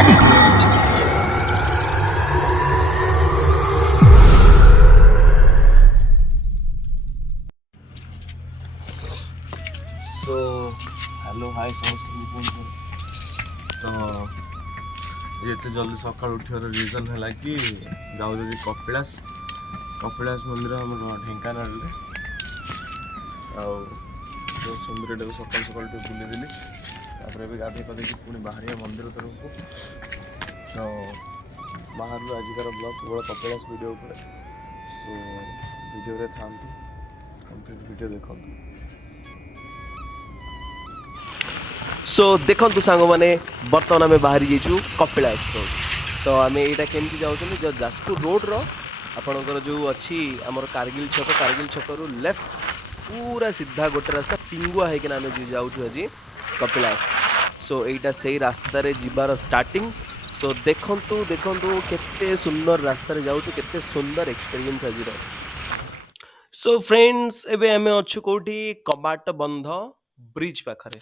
So hello hi समस्त तो ये जल्दी सका उठार रिजन है कि जाऊँ कपिलास कपिलास मंदिर आम ढेଙ୍କାନାଳ जो सुंदर को सकाल सकाल बुलेदेली भी गाधे पाधे पुणी बाहर मंदिर तरफ को तो बाहर आजिकार ब्लॉग केवल कपिलास वीडियो पर सो वीडियो था कंप्लीट वीडियो देखो सो देखु सांग मैंने बर्तमान आम बाहरी जाइए कपिलास रोड तो आम यहाँ केमती जाऊँ जो जाजपुर रोड आपणकर जो अच्छी आमर कारगिल छक रु लेफ्ट पूरा सीधा गोटे रास्ता पिंगुआ होकिना आम जाऊँ आज कपिलास सो यहाँ से रास्तार जीवार स्टार्टिंग सो देखंतु देखंतु केते सुंदर रास्तार जाऊँ केते सुंदर एक्सपीरियंस आज सो फ्रेंड्स एबे आम अच्छु कौटी कबाट बंध ब्रिज पाखरे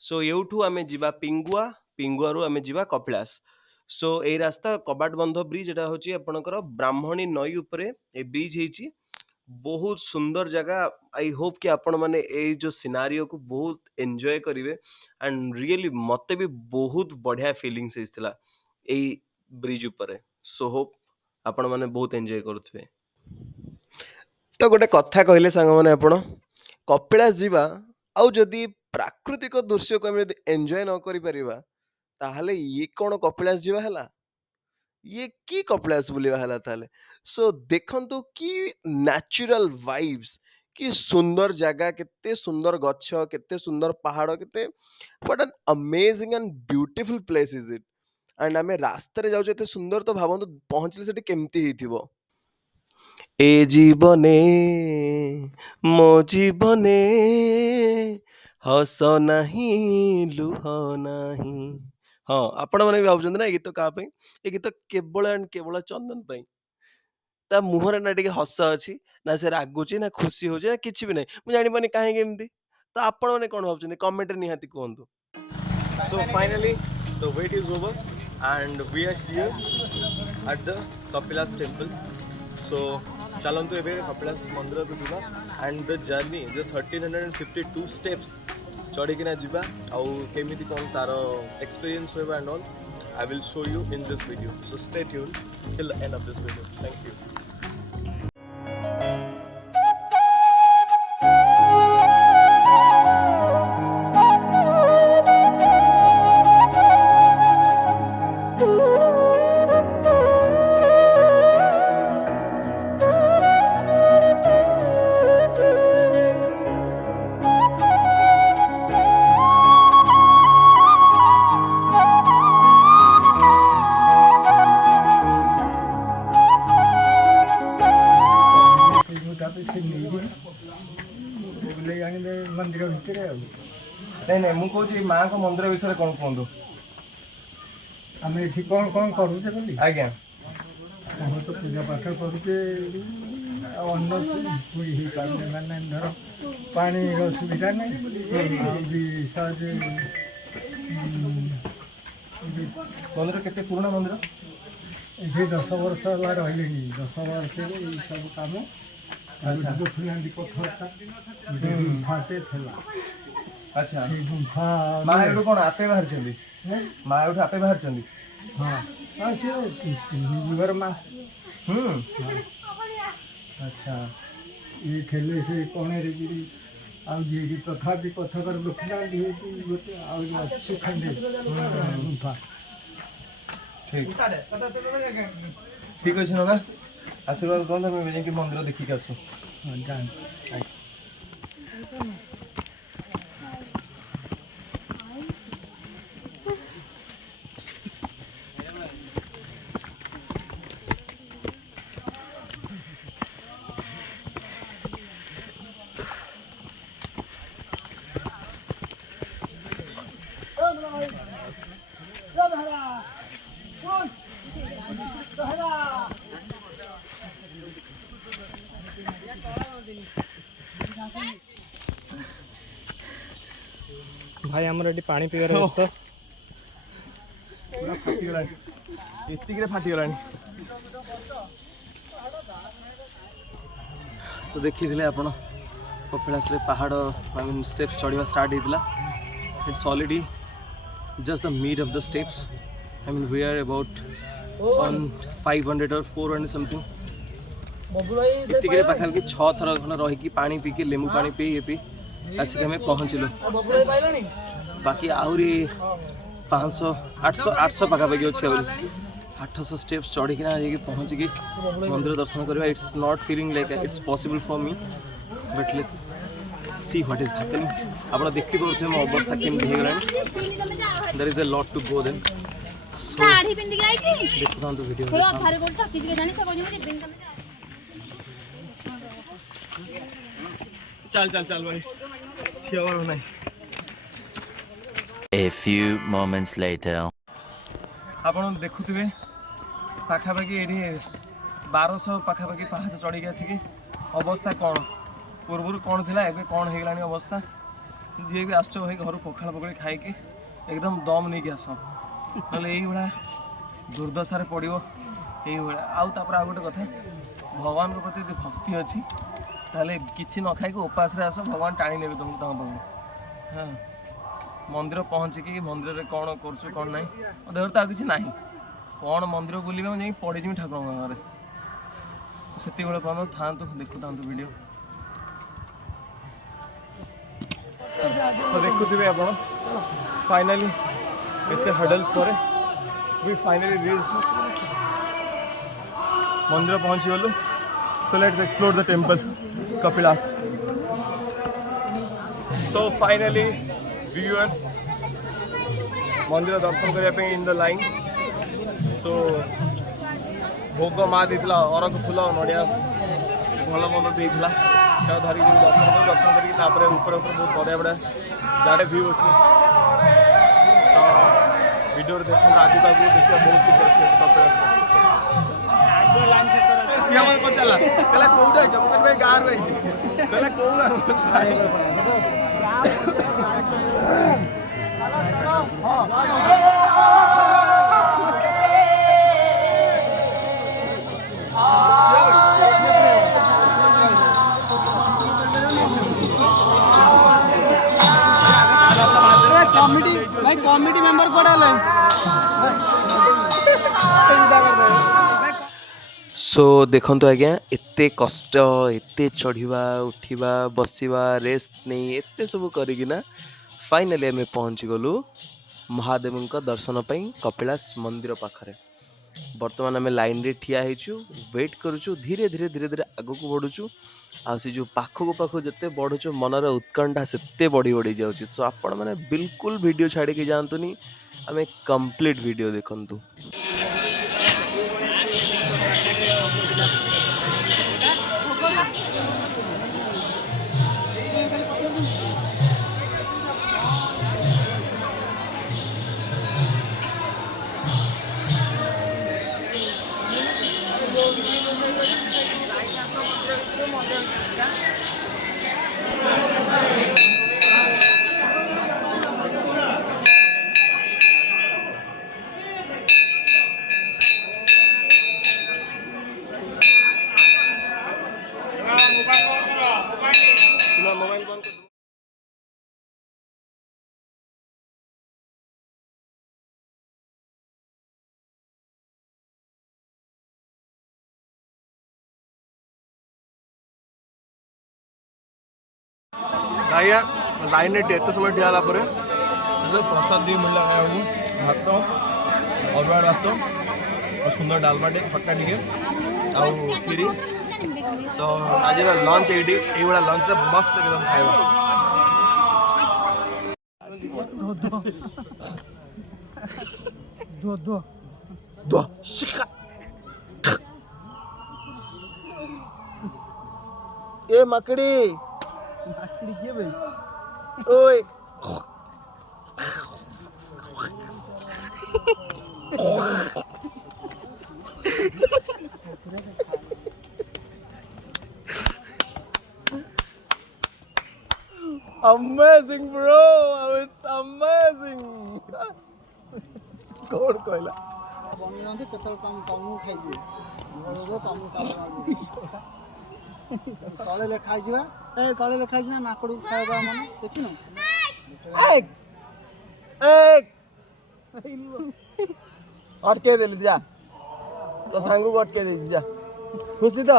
सो एठू आम जा पिंगुआ पिंगुआ रु आम जा कपिलास सो ए रास्ता कबाट बंध ब्रिज एटा होची आपनकर ब्राह्मणी नई उपरे ए ब्रिज हेची बहुत सुंदर जगह आई होप कि आपण माने ए जो सिनारियो को बहुत एंजॉय करिवे एंड रियली मते भी बहुत बढ़िया फीलिंग्स हेतिला ए ब्रिज उपरे सो होप आपण माने बहुत एंजॉय करथुवे तो गोटे कथा कहले सांग माने आपण कपिलास जीवा आउ जदि प्राकृतिक दृश्य को आम एंजॉय न करि परिबा ताहले ये कौन कपिलास जीवा हला ये की कपिलास बुलिवा हला ताले सो देखंतु कि नेचुरल वाइब्स कि सुंदर जगह केते सुंदर गच्छ केते सुंदर पहाड़ केते what an amazing and beautiful place is it and आमे रास्ता रे जाउछे एते सुंदर तो भाबंतु पहुंचले सेठी केमती हिथिबो ए जीवने मो जीवने हस नहीं लुह नहीं हाँ आपण मैंने भी भावुଛନ୍ତି ना ये गीत क्या ये गीत केवल एंड केवल चंदन पाई ता मुहरे ना टिके हस अछि ना से रागुची ना खुशी होची ना किछि भी नहीं मु जानि पानी काहे एमती तो आपण माने कोन भावुଛନ୍ତି कमेंट रे निहाती कहंतु so finally the wait is over and we are here at the Kapilas temple so चलतु ए कपिलास मंदिर को जीवा एंड द जर्नी जो 1352 स्टेप्स चढ़ीकिना जीवा आउ केमिति कौन तार एक्सपीरियंस होगा and all I will show you in this video so stay tune till the end of this video thank you मंदिर भितर नहीं नहीं मुझे माँ को मंदिर विषय कौन कहतु आम ये कौन कौन करुचे बोली आज्ञा हम तो पूजा पाठ करुचे अन्न पूरी हो पारे मैंने धर पानी सुविधा नहीं सहजे मंदिर केते पुराना मंदिर ये 10 वर्ष है रही 10 वर्ष सब काम देखुना पथरटा गुंफाटे थेला अच्छा गुंफा माँ एठू कौन आपे बाहर माँ एठू आपे बाहर हाँ हाँ सी माँ अच्छा ये खेले से कोने रे गिरी आउ जी तथापि पथकर देखुना गोटे आउ खंडे गुंफा ठीक ठीक अच्छे ना आशीर्वाद कौन मैं जाकि मंदिर देखिक आसू जान भाई आमर ये पानी पीवार व्यवस्था पूरा फाटीगला एतिक फाटीगला तो देखी आप कपिलास पहाड़ आई मीन स्टेप्स चढ़ा स्टार्ट होता it's already just the mid of the steps I mean we are about on 500 और 400 समथिंग इतने पाखापाखि 6 थर खन रही पानी पीकी लेमु पानी पी ये पी आसिक आम पहुँचलु बाकी आहरी 500 800 800 पाखापाखि अच्छे आहरी 800 स्टेप्स चढ़ीकिना पहुँचिकी मंदिर दर्शन करवा it's not feeling like it's possible for me but let's see what is happening आप देखी पारे मो अवस्था केमती होगलानी there is a lot to go then sari पिंदी गई देखो तो वीडियो हे अथारे बोल ठकी के जानी सब जे दिन चल चल चल भाई ठिया हो नहीं A few moments later. आपन देखुथिबे पाखापाखि एठी 1200 पाखापाखि पहाड़ चढ़ी आसिकी अवस्था कौन पूर्व कौन थिला एबे कौन हेगलानी अवस्था जे भी आसचो भाई घर पखाड़ पकड़ी खाइकी एकदम दम नहीं कि आस ना यही भाया दुर्दशा पड़ो यही भाया आउ गोटे कथा भगवान के प्रति भक्ति अच्छी ताले किसी न खाई उपास आस भगवान टाणी ने तुमको पाखु हाँ मंदिर पहुँचिकी मंदिर में कौन कर कौन ना देह तो किसी ना कौन मंदिर बुल जाए पड़ीजी ठाकुर घरे से पर्यटन था देखु था वीडियो तो देखुवे आप फाइनाली एते हडल्स पर वी फाइनली रीच मंदिर पहुँची गलु so let's explore the temple Kapilas so finally viewers मंदिर दर्शन करने इन द लाइन सो भोग माँ देता अरख फूल नड़िया भल मंद देता धरिक दर्शन करके ऊपर बहुत बढ़िया बढ़िया जहाँ व्यू अच्छे तो वीडियो देखते आगे आगे देखा बहुत कुछ अच्छे कपिलास पचारा कहला कौटा भाई गाँव रही कहला कौ कॉमेडी भाई कॉमेडी मेंबर कोड़ा ले सो देखु आज्ञा एते कष्ट एते चढ़ा उठा बसवा रेस्ट नहीं एते सब करना फाइनाली आम पहुँची गलु महादेव दर्शन पर कपिलास मंदिर पाखरे बर्तमान आम लाइन रे ठिया होइछु वेट करुछु धीरे धीरे धीरे धीरे आगु को बढ़ुछु आ से जो पाखक पाखक जते बढ़ुछु मनर उत्कंठा सेते बढ़ी बढ़ी जाउछि सो आपण माने बिल्कुल वीडियो छाड़ी के जानतुनी आम कंप्लीट वीडियो देखंतु मोबाइल बंद कर भाई लाइन में एत समय ठिया प्रसाद भी मिलला खाया भात अरुआ भात और सुंदर डालमा टे खट्टा टे खीरी तो आज लंच ये लंच मस्त एकदम खाଇବା दो शिका ए मकड़ी के भाई ओए Amazing, bro! It's amazing. कौन कहला बनी जाते केतल तमु खाइजिवे तमु तले लेखा आइजिवा तले लेखा आइजिना माकड़ू खाइबा मन देखिन एक एक अटके देली जा तो सांगू को अटके देसी जा खुशी तो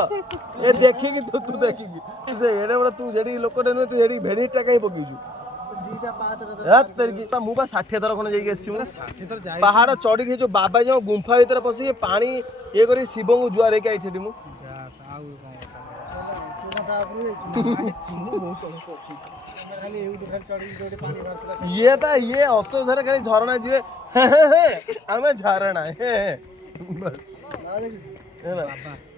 ए देखिकी तू देखिकी तू से एडे बड़ा तू जेडी लोकटे न तू एडी भेड़ीटा काई पकीजू दीटा पात रात तेरी मु बा 60 थर खने जाई गेसी मु पहाड़ चढ़ी के जो बाबा जो गुंफा भीतर पसी पानी ये करी शिव को जुआर के आई छेडी मु ये असो झरे खाली झरना जीवे आमे झरना बस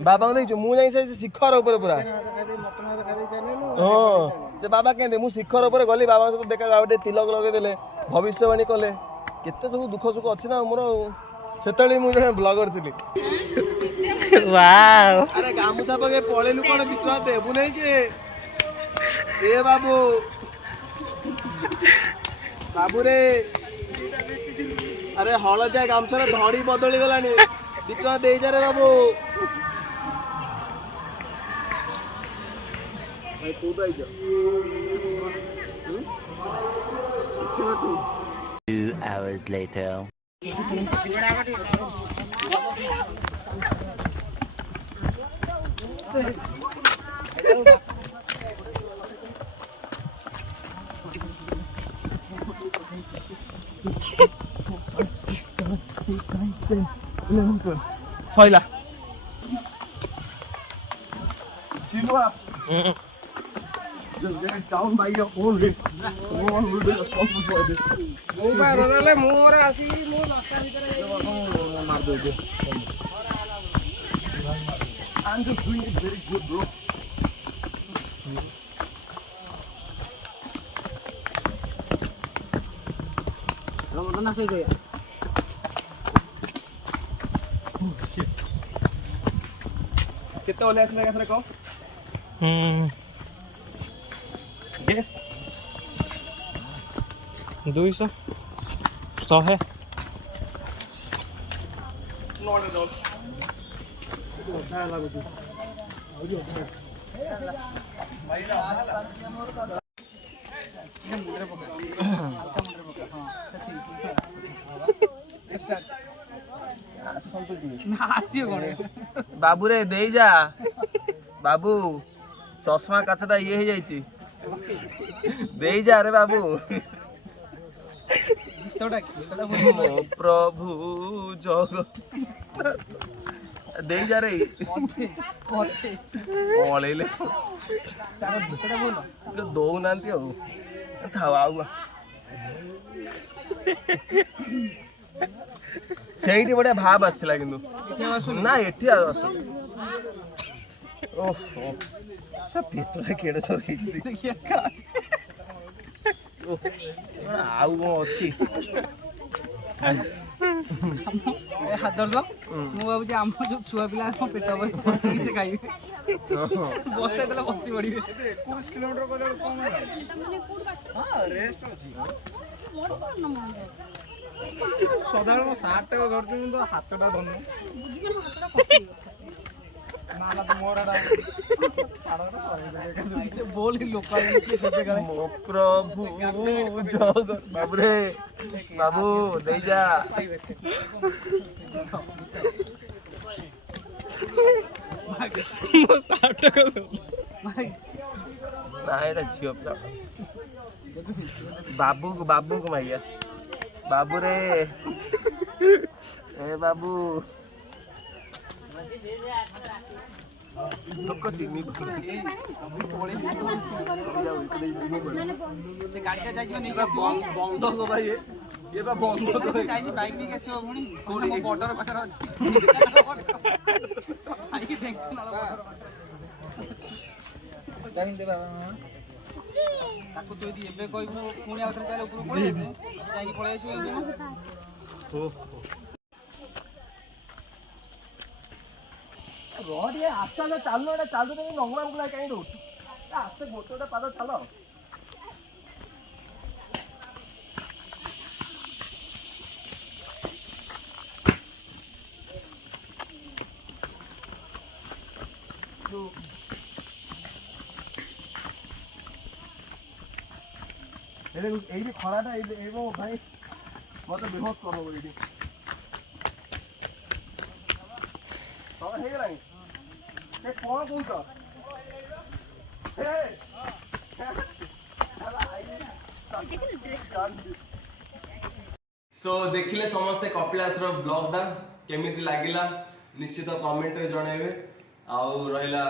बाबा को देखो मु जाई से शिखर ऊपर पूरा हाँ से बाबा कहते मु शिखर ऊपर गली बाबा सहित देखा गोटे तिलक लगे देले भविष्यवाणी कले केते सब दुख सुख अच्छी ना मोर सेतली मु जने ब्लॉगर थिली वाओ अरे गामुछा पके पळेलु कोन बिट्रा देबु नै के ए बाबू बाबू रे अरे हळदिया गामछार धड़ी बदली गलानी बिट्रा देई जा रे बाबू भाई तू तो आइजा 2 hours later. Saila Chimua. Just get it down by your own risk. No one will be responsible for this. I'm just doing it very good, bro. कितना ओले ऐसे लगा तेरे को? Yes. 200 100 है Not at all. उठाया ला बेटी बाबू रे दे जा बाबू चश्मा काचटा ये हो जाइए दे जा रे बाबू मो प्रभु जग दे जा रे पळेले दौ ना था ସେଇଠି ବଢିଆ ଭାବ ଆସିଥିଲା କିନ୍ତୁ ନା ଏଠି ଆସୁ ଓହୋ ସେ ପେଟରେ କେଡେ ସରିଛି ଆଉ କଣ ଅଛି ହାଦର ମୁଁ ଭାବୁଛି ଆମ ଯୋଉ ଛୁଆ ପିଲା ପେଟ ଭରି ବସିକି ସେ ଖାଇବେ ବସେଇ ଦେଲେ ବସି ପଡିବେ 21 କିଲୋମିଟର ଗଲେ କଣ ରେଷ୍ଟ ଅଛି ସଦାବେଳେ ମୋ ସାର୍ଟ ଟା ଧରିଛି କିନ୍ତୁ ହାତଟା ଧରୁନି ନାଲା ତ ମୋର ଛାଡ଼ ବୋଲ ଲୋକ ମୋ ପ୍ରଭୁ ଜଗ ବାବୁ ରେ ବାବୁ ଦେଇ ଯା ମୋ ସାର୍ଟ ଟା ନା ଏଇଟା ଝିଅ ପିଲା ବାବୁକୁ ମାଇଆ बाबू रे ए बाबू लोक चिनी से गाड़ी जाई नै बंद हो भाई ये बा बंद हो जाई बाइक नहीं केसो भणी कोडी बॉर्डर पाटर अछि आई के देख नाला जाई दे बाबा ताको तो यदि एबे कहबो पुणी आउथरे चाले ऊपर पळे जाई जाई पळे आइसो एबे रोड ये आस्ता से चालनो एटा चालू नहीं नंगला मुला काई रोड आस्ते गोटोटा पाद चालो এই যে খরাটা এই ভাই মতো বিভৎ করব এটি তবে ହେଇଗଲାଣି ଏ କଣ କହୁଛ सो देखिले समस्ते कपिलास रो ब्लॉग टा केमिति लागिला निश्चित कमेंट रे जणाइबे आउ रहिला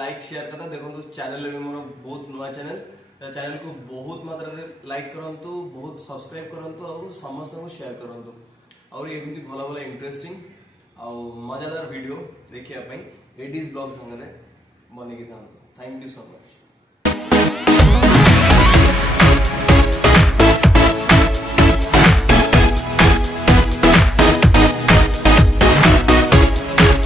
लाइक शेयर करता देखो चैनल भी मोर बहुत नुआ चैनल को बहुत मात्रा रे लाइक करंतु बहुत सब्सक्राइब करंतु और समस्त को शेयर करंतु और एमिति भला भला इंटरेस्टिंग आउ मजेदार वीडियो देखिया पई एडीज ब्लॉग संगे बनेकी था थैंक यू सो मच।